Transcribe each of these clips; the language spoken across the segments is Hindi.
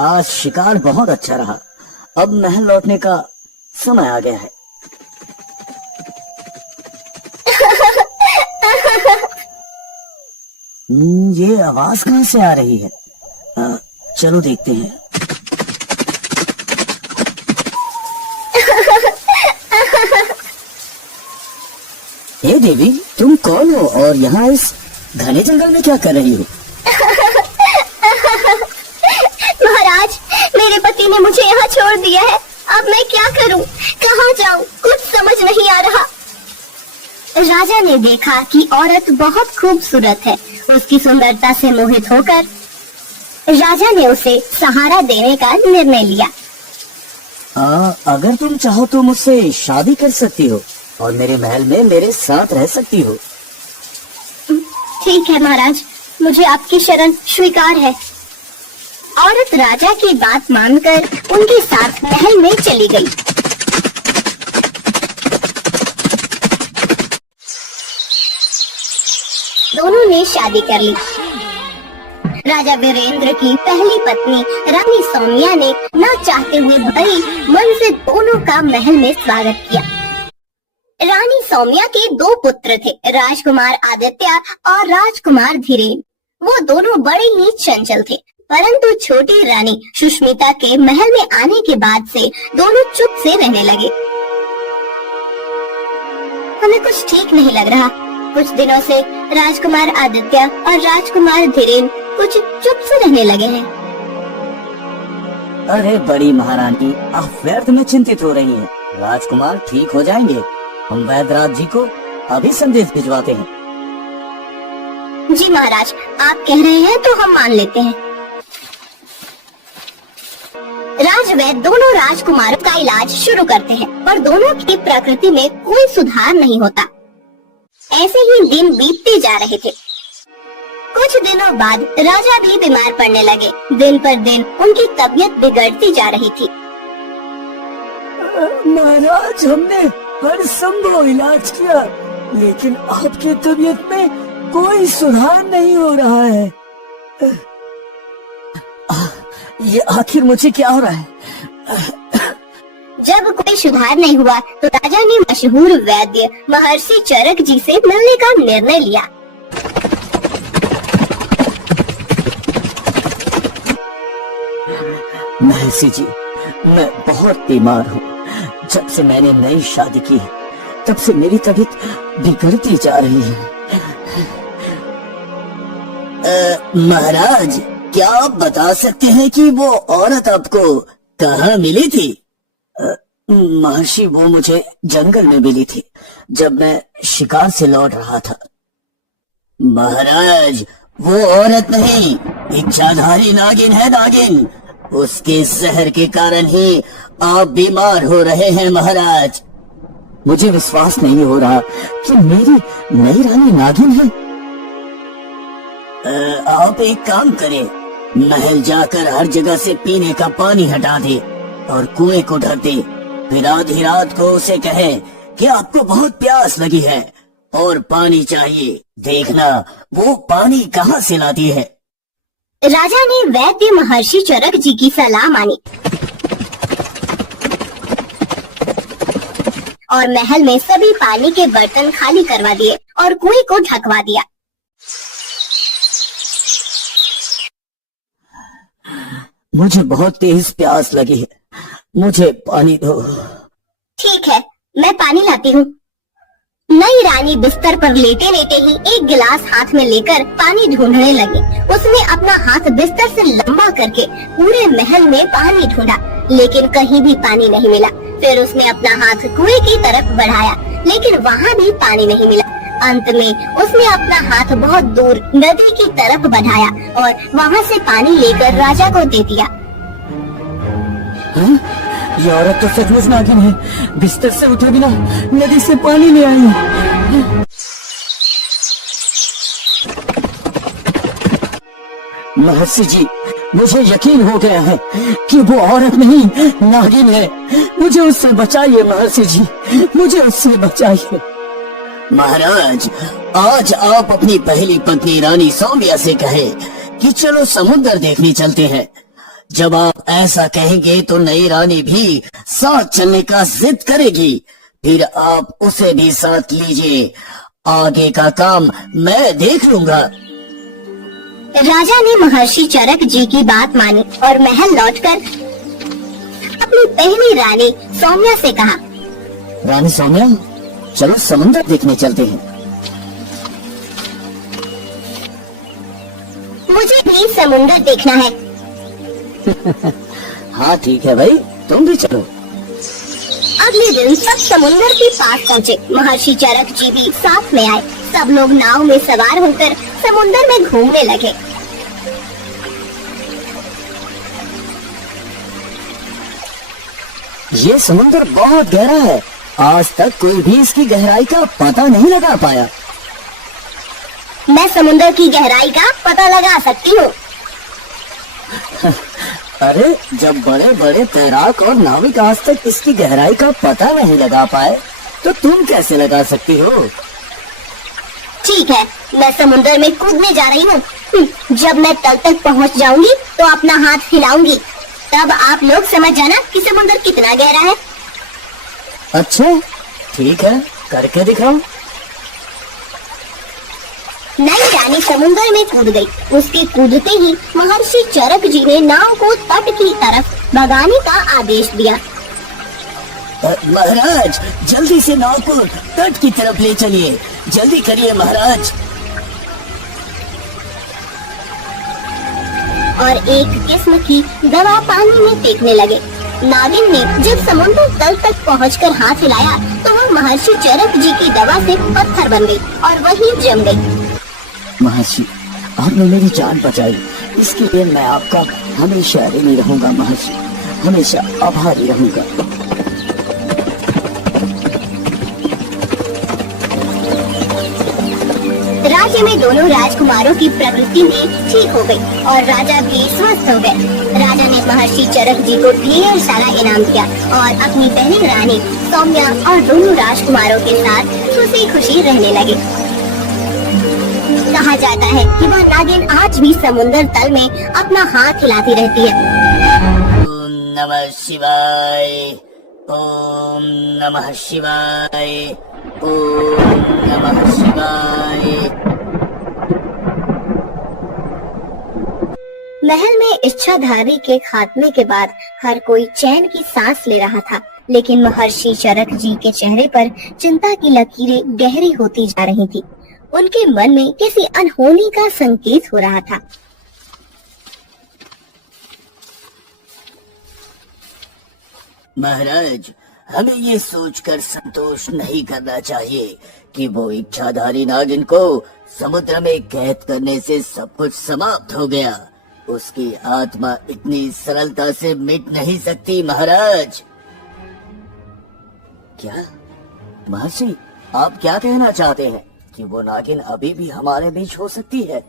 आज शिकार बहुत अच्छा रहा। अब महल लौटने का समय आ गया है। ये आवाज कहाँ से आ रही है? चलो देखते हैं। हे देवी, तुम कौन हो और यहाँ इस घने जंगल में क्या कर रही हो? महाराज, मेरे पति ने मुझे यहाँ छोड़ दिया है। अब मैं क्या करूँ, कहाँ जाऊँ, कुछ समझ नहीं आ रहा। राजा ने देखा कि औरत बहुत खूबसूरत है। उसकी सुंदरता से मोहित होकर राजा ने उसे सहारा देने का निर्णय लिया। अगर तुम चाहो तो मुझसे शादी कर सकती हो और मेरे महल में मेरे साथ रह सकती हो। ठीक है महाराज, मुझे आपकी शरण स्वीकार है। औरत राजा की बात मानकर उनके साथ महल में चली गई। दोनों ने शादी कर ली। राजा वीरेंद्र की पहली पत्नी रानी सौम्या ने न चाहते हुए बड़ी मन से दोनों का महल में स्वागत किया। रानी सौम्या के दो पुत्र थे, राजकुमार आदित्य और राजकुमार धीरेन। वो दोनों बड़े ही चंचल थे, परंतु छोटी रानी सुष्मिता के महल में आने के बाद से दोनों चुप से रहने लगे। हमें कुछ ठीक नहीं लग रहा। कुछ दिनों से राजकुमार आदित्य और राजकुमार धीरेन कुछ चुप से रहने लगे हैं। अरे बड़ी महारानी, आप व्यर्थ में चिंतित हो रही हैं। राजकुमार ठीक हो जाएंगे। हम वैद्यराज जी को अभी संदेश भिजवाते हैं। जी महाराज, आप कह रहे हैं तो हम मान लेते हैं। राजवैद्य दोनों राजकुमारों का इलाज शुरू करते हैं, पर दोनों की प्रकृति में कोई सुधार नहीं होता। ऐसे ही दिन बीतते जा रहे थे। कुछ दिनों बाद राजा भी बीमार पड़ने लगे। दिन पर दिन उनकी तबीयत बिगड़ती जा रही थी। महाराज, हमने हर संभव इलाज किया, लेकिन आपकी तबीयत में कोई सुधार नहीं हो रहा है। ये आखिर मुझे क्या हो रहा है? जब कोई सुधार नहीं हुआ तो राजा ने मशहूर वैद्य महर्षि चरक जी से मिलने का निर्णय लिया। महर्षि जी, मैं बहुत बीमार हूँ। जब से मैंने नई शादी की है, तब से मेरी तबीयत बिगड़ती जा रही है। महाराज, क्या आप बता सकते हैं कि वो औरत आपको कहाँ मिली थी? महर्षि, वो मुझे जंगल में मिली थी जब मैं शिकार से लौट रहा था। महाराज, वो औरत नहीं, इच्छाधारी नागिन है। नागिन, उसके जहर के कारण ही आप बीमार हो रहे हैं महाराज। मुझे विश्वास नहीं हो रहा कि मेरी नई रानी नागिन है। आप एक काम करें, महल जाकर हर जगह से पीने का पानी हटा दे और कुएं को ढक दे। फिर आधी रात को उसे कहे कि आपको बहुत प्यास लगी है और पानी चाहिए। देखना वो पानी कहाँ से लाती है। राजा ने वैद्य महर्षि चरक जी की सलाह मानी और महल में सभी पानी के बर्तन खाली करवा दिए और कुएं को ढकवा दिया। मुझे बहुत तेज प्यास लगी है, मुझे पानी दो। ठीक है, मैं पानी लाती हूँ। नई रानी बिस्तर पर लेटे लेटे ही एक गिलास हाथ में लेकर पानी ढूंढने लगी। उसने अपना हाथ बिस्तर से लंबा करके पूरे महल में पानी ढूंढा, लेकिन कहीं भी पानी नहीं मिला। फिर उसने अपना हाथ कुएं की तरफ बढ़ाया, लेकिन वहाँ भी पानी नहीं मिला। अंत में उसने अपना हाथ बहुत दूर नदी की तरफ बढ़ाया और वहाँ से पानी लेकर राजा को दे दिया। ये औरत तो सचमुच नागिन है। बिस्तर से उठे बिना नदी से पानी ले आई। महर्षि जी, मुझे यकीन हो गया है कि वो औरत नहीं नागिन है। मुझे उससे बचाइए महर्षि जी, मुझे उससे बचाइए। महाराज, आज आप अपनी पहली पत्नी रानी सौम्या से कहें कि चलो समुद्र देखने चलते हैं। जब आप ऐसा कहेंगे तो नई रानी भी साथ चलने का जिद करेगी, फिर आप उसे भी साथ लीजिए। आगे का काम मैं देख लूंगा। राजा ने महर्षि चरक जी की बात मानी और महल लौटकर अपनी पहली रानी सौम्या से कहा, रानी सौम्या, चलो समुद्र देखने चलते हैं। मुझे भी समुद्र देखना है। हाँ ठीक है भाई, तुम भी चलो। अगले दिन सब समुद्र के पास पहुँचे। महर्षि चरक जी भी साथ में आए। सब लोग नाव में सवार होकर समुद्र में घूमने लगे। ये समुद्र बहुत गहरा है, आज तक कोई भी इसकी गहराई का पता नहीं लगा पाया। मैं समुद्र की गहराई का पता लगा सकती हूँ। अरे जब बड़े बड़े तैराक और नाविक आज तक इसकी गहराई का पता नहीं लगा पाए, तो तुम कैसे लगा सकती हो? ठीक है, मैं समुद्र में कूदने जा रही हूँ। जब मैं तल तक पहुँच जाऊंगी तो अपना हाथ हिलाऊंगी, तब आप लोग समझ जाना कि समुद्र कितना गहरा है। अच्छा ठीक है, करके दिखाओ। नई रानी समुद्र में कूद गई। उसके कूदते ही महर्षि चरक जी ने नाव को तट की तरफ भगाने का आदेश दिया। महाराज, जल्दी से नाव को तट की तरफ ले चलिए, जल्दी करिए महाराज। और एक किस्म की दवा पानी में फेंकने लगे। नागिन ने जब समुद्र तल तक पहुंचकर हाथ हिलाया तो वह महर्षि चरक जी की दवा से पत्थर बन गई और वहीं जम गई। महर्षि, आपने मेरी जान बचाई, इसके लिए मैं आपका हमेशा ऋणी रहूंगा महर्षि, हमेशा आभारी रहूंगा। राज्य में दोनों राजकुमारों की प्रकृति भी ठीक हो गई और राजा भी स्वस्थ हो गए। राजा ने महर्षि चरक जी को ढेर सारा इनाम दिया और अपनी पहली रानी सौम्या और दोनों राजकुमारों के साथ खुशी खुशी रहने लगे। कहा जाता है कि वह नागिन आज भी समुद्र तल में अपना हाथ हिलाती रहती है। ओम नमः शिवाय, ओम नमः शिवाय, ओम नमः शिवाय। महल में इच्छाधारी के खात्मे के बाद हर कोई चैन की सांस ले रहा था, लेकिन महर्षि चरक जी के चेहरे पर चिंता की लकीरें गहरी होती जा रही थी। उनके मन में किसी अनहोनी का संकेत हो रहा था। महाराज, हमें ये सोचकर संतोष नहीं करना चाहिए कि वो इच्छाधारी नागिन को समुद्र में कैद करने से सब कुछ समाप्त हो गया। उसकी आत्मा इतनी सरलता से मिट नहीं सकती महाराज। क्या महर्षि, आप क्या कहना चाहते हैं कि वो नागिन अभी भी हमारे बीच हो सकती है?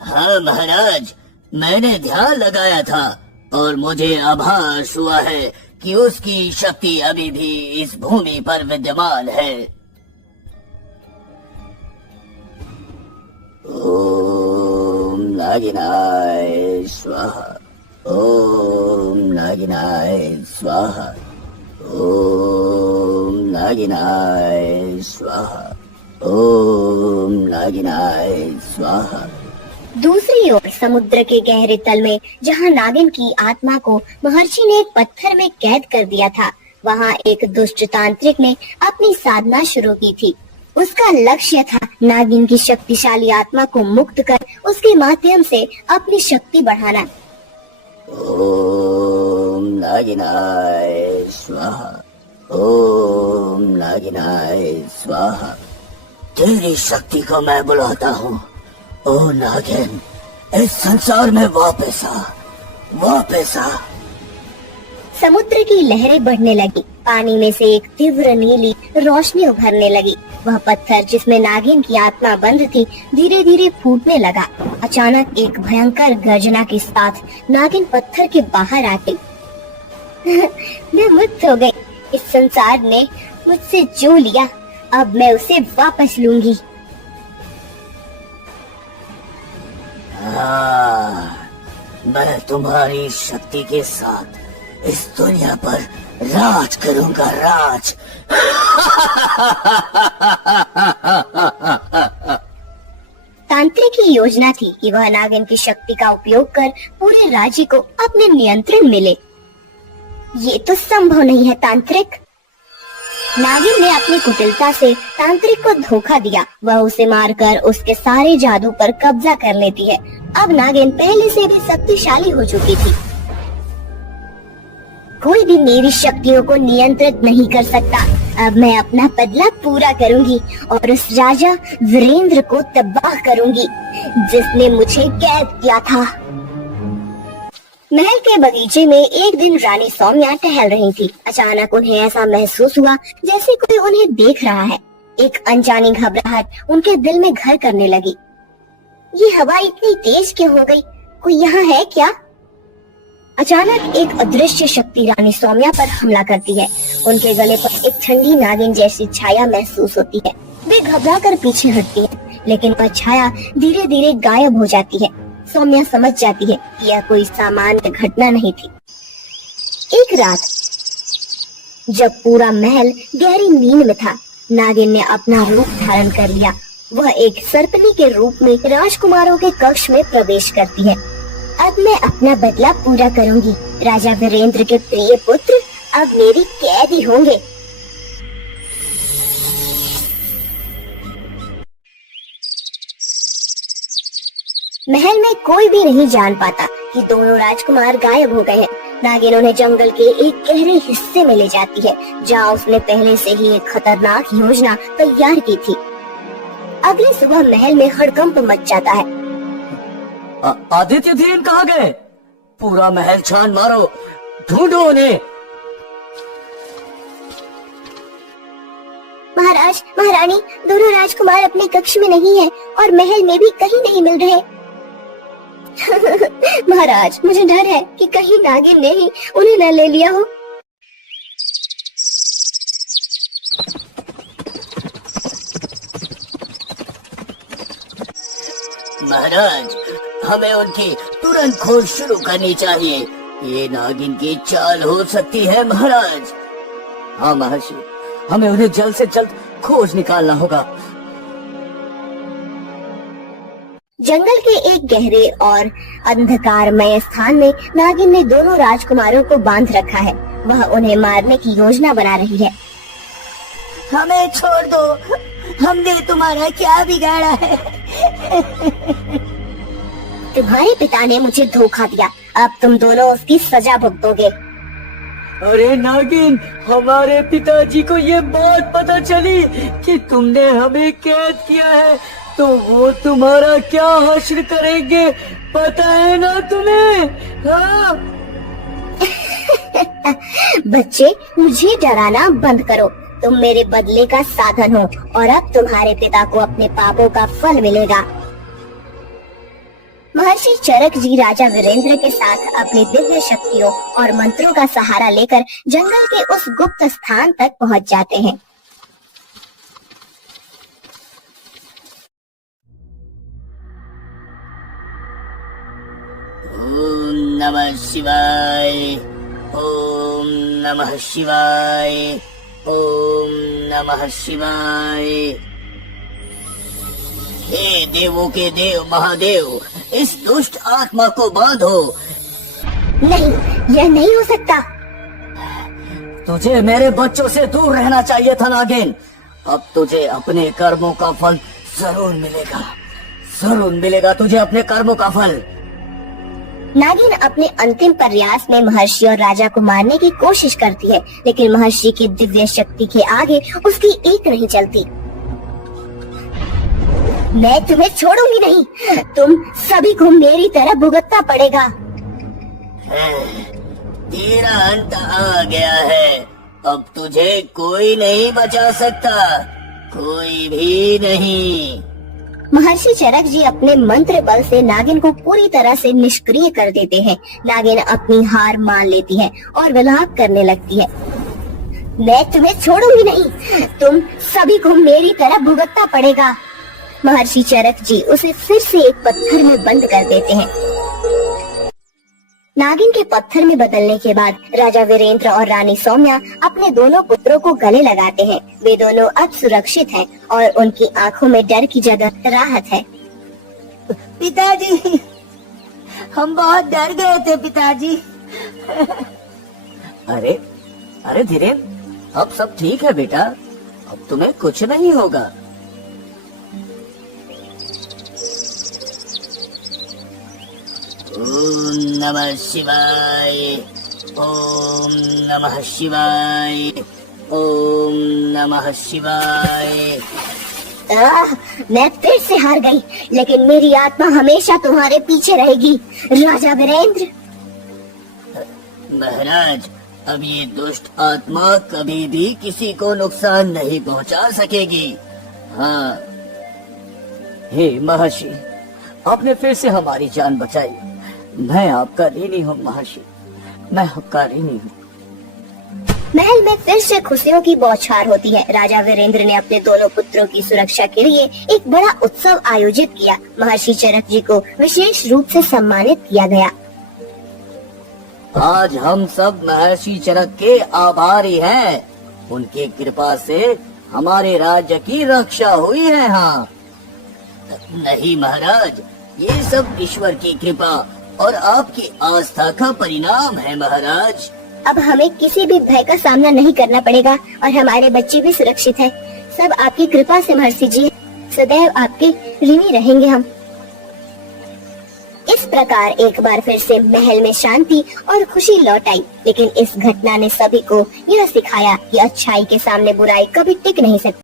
हाँ महाराज, मैंने ध्यान लगाया था और मुझे आभास हुआ है कि उसकी शक्ति अभी भी इस भूमि पर विद्यमान है। ओम नागिनाय स्वाहा, ओम नागिनाय स्वाहा, ओम नागिनाय स्वाहा, ओम नागिनाय स्वाहा। दूसरी ओर समुद्र के गहरे तल में जहाँ नागिन की आत्मा को महर्षि ने एक पत्थर में कैद कर दिया था, वहाँ एक दुष्ट तांत्रिक ने अपनी साधना शुरू की थी। उसका लक्ष्य था नागिन की शक्तिशाली आत्मा को मुक्त कर उसके माध्यम से अपनी शक्ति बढ़ाना। ओम नागिनाय स्वाहा, ओम नागिनाय स्वाहा। तेरी शक्ति को मैं बुलाता हूँ। ओ नागिन, इस संसार में वापस आ, वापस आ। समुद्र की लहरें बढ़ने लगी। पानी में से एक तीव्र नीली रोशनी उभरने लगी। वह पत्थर जिसमें नागिन की आत्मा बंद थी धीरे धीरे फूटने लगा। अचानक एक भयंकर गर्जना के साथ नागिन पत्थर के बाहर आ गई। मैं मुक्त हो गई। इस संसार ने मुझसे जो लिया, अब मैं उसे वापस लूंगी। हाँ, मैं तुम्हारी शक्ति के साथ इस दुनिया पर राज करूंगा, राज। तांत्रिक की योजना थी कि वह नागिन की शक्ति का उपयोग कर पूरे राज्य को अपने नियंत्रण में ले। ये तो संभव नहीं है तांत्रिक। नागिन ने अपनी कुटिलता से तांत्रिक को धोखा दिया। वह उसे मारकर उसके सारे जादू पर कब्जा कर लेती है। अब नागिन पहले से भी शक्तिशाली हो चुकी थी। कोई भी मेरी शक्तियों को नियंत्रित नहीं कर सकता। अब मैं अपना बदला पूरा करूंगी और उस राजा वीरेंद्र को तबाह करूंगी जिसने मुझे कैद किया था। महल के बगीचे में एक दिन रानी सौम्या टहल रही थी। अचानक उन्हें ऐसा महसूस हुआ जैसे कोई उन्हें देख रहा है। एक अनजानी घबराहट उनके दिल में घर करने लगी। ये हवा इतनी तेज क्यों हो गई? कोई यहाँ है क्या? अचानक एक अदृश्य शक्ति रानी सौम्या पर हमला करती है। उनके गले पर एक ठंडी नागिन जैसी छाया महसूस होती है। वे घबराकर पीछे हटती हैं, लेकिन वह छाया धीरे धीरे गायब हो जाती है। सौम्या समझ जाती है कि यह कोई सामान्य घटना नहीं थी। एक रात जब पूरा महल गहरी नींद में था, नागिन ने अपना रूप धारण कर लिया। वह एक सर्पनी के रूप में राजकुमारों के कक्ष में प्रवेश करती है। अब मैं अपना बदला पूरा करूंगी। राजा वीरेंद्र के प्रिय पुत्र अब मेरी कैदी होंगे। महल में कोई भी नहीं जान पाता कि दोनों राजकुमार गायब हो गए हैं। नागिन उन्हें जंगल के एक गहरे हिस्से में ले जाती है, जहाँ उसने पहले से ही एक खतरनाक योजना तैयार की थी। अगली सुबह महल में हड़कंप मच जाता है। आदित्य धीन कहाँ गए? पूरा महल छान मारो, ढूंढो उन्हें। महाराज, महारानी, दोनों राजकुमार अपने कक्ष में नहीं है और महल में भी कहीं नहीं मिल रहे। महाराज, मुझे डर है कि कहीं नागिन ने ही उन्हें न ले लिया हो। महाराज, हमें उनकी तुरंत खोज शुरू करनी चाहिए। ये नागिन की चाल हो सकती है महाराज। हाँ महर्षि, हमें उन्हें जल्द से जल्द खोज निकालना होगा। जंगल के एक गहरे और अंधकारमय स्थान में नागिन ने दोनों राजकुमारों को बांध रखा है। वह उन्हें मारने की योजना बना रही है। हमें छोड़ दो, हमने तुम्हारा क्या बिगाड़ा है? तुम्हारे पिता ने मुझे धोखा दिया, अब तुम दोनों उसकी सजा भुगतोगे। अरे नागिन, हमारे पिताजी को ये बात पता चली कि तुमने हमें कैद किया है, तो वो तुम्हारा क्या हश्र करेंगे, पता है ना तुम्हें? हाँ? बच्चे, मुझे डराना बंद करो। तुम मेरे बदले का साधन हो और अब तुम्हारे पिता को अपने पापों का फल मिलेगा। महर्षि चरक जी राजा वीरेंद्र के साथ अपनी दिव्य शक्तियों और मंत्रों का सहारा लेकर जंगल के उस गुप्त स्थान तक पहुंच जाते हैं। ओम नमः शिवाय, ओम नमः शिवाय, ओम नमः शिवाय। हे देवों के देव महादेव, इस दुष्ट आत्मा को बांधो। नहीं, यह नहीं हो सकता। तुझे मेरे बच्चों से दूर रहना चाहिए था नागिन। अब तुझे अपने कर्मों का फल जरूर मिलेगा, जरूर मिलेगा तुझे अपने कर्मों का फल। नागिन अपने अंतिम प्रयास में महर्षि और राजा को मारने की कोशिश करती है, लेकिन महर्षि की दिव्य शक्ति के आगे उसकी एक नहीं चलती। मैं तुम्हें छोड़ूंगी नहीं, तुम सभी को मेरी तरह भुगतना पड़ेगा। तेरा अंत आ गया है, अब तुझे कोई नहीं बचा सकता, कोई भी नहीं। महर्षि चरक जी अपने मंत्र बल से नागिन को पूरी तरह से निष्क्रिय कर देते हैं। नागिन अपनी हार मान लेती है और विलाप करने लगती है। मैं तुम्हें छोड़ूंगी नहीं, तुम सभी को मेरी तरह भुगतना पड़ेगा। महर्षि चरक जी उसे फिर से एक पत्थर में बंद कर देते हैं। नागिन के पत्थर में बदलने के बाद राजा वीरेंद्र और रानी सौम्या अपने दोनों पुत्रों को गले लगाते हैं। वे दोनों अब सुरक्षित हैं और उनकी आंखों में डर की जगह राहत है। पिताजी, हम बहुत डर गए थे पिताजी। अरे अरे धीरेन्द्र, अब सब ठीक है बेटा, अब तुम्हें कुछ नहीं होगा। ओम नमः शिवाय, ओम नमः शिवाय, ओम नमः शिवाय। मैं फिर से हार गई, लेकिन मेरी आत्मा हमेशा तुम्हारे पीछे रहेगी राजा वीरेंद्र। महाराज, अब ये दुष्ट आत्मा कभी भी किसी को नुकसान नहीं पहुंचा सकेगी। हाँ, हे महर्षि, आपने फिर से हमारी जान बचाई। मैं आपका ऋणी हूँ महर्षि, मैं आपका ऋणी हूँ। महल में फिर से खुशियों की बौछार होती है। राजा वीरेंद्र ने अपने दोनों पुत्रों की सुरक्षा के लिए एक बड़ा उत्सव आयोजित किया। महर्षि चरक जी को विशेष रूप से सम्मानित किया गया। आज हम सब महर्षि चरक के आभारी हैं। उनकी कृपा से हमारे राज्य की रक्षा हुई है। हाँ नहीं महाराज, ये सब ईश्वर की कृपा और आपकी आस्था का परिणाम है महाराज। अब हमें किसी भी भय का सामना नहीं करना पड़ेगा और हमारे बच्चे भी सुरक्षित हैं। सब आपकी कृपा से महर्षि जी, सदैव आपके ऋणी रहेंगे हम। इस प्रकार एक बार फिर से महल में शांति और खुशी लौट आई। लेकिन इस घटना ने सभी को यह सिखाया कि अच्छाई के सामने बुराई कभी टिक नहीं सकती।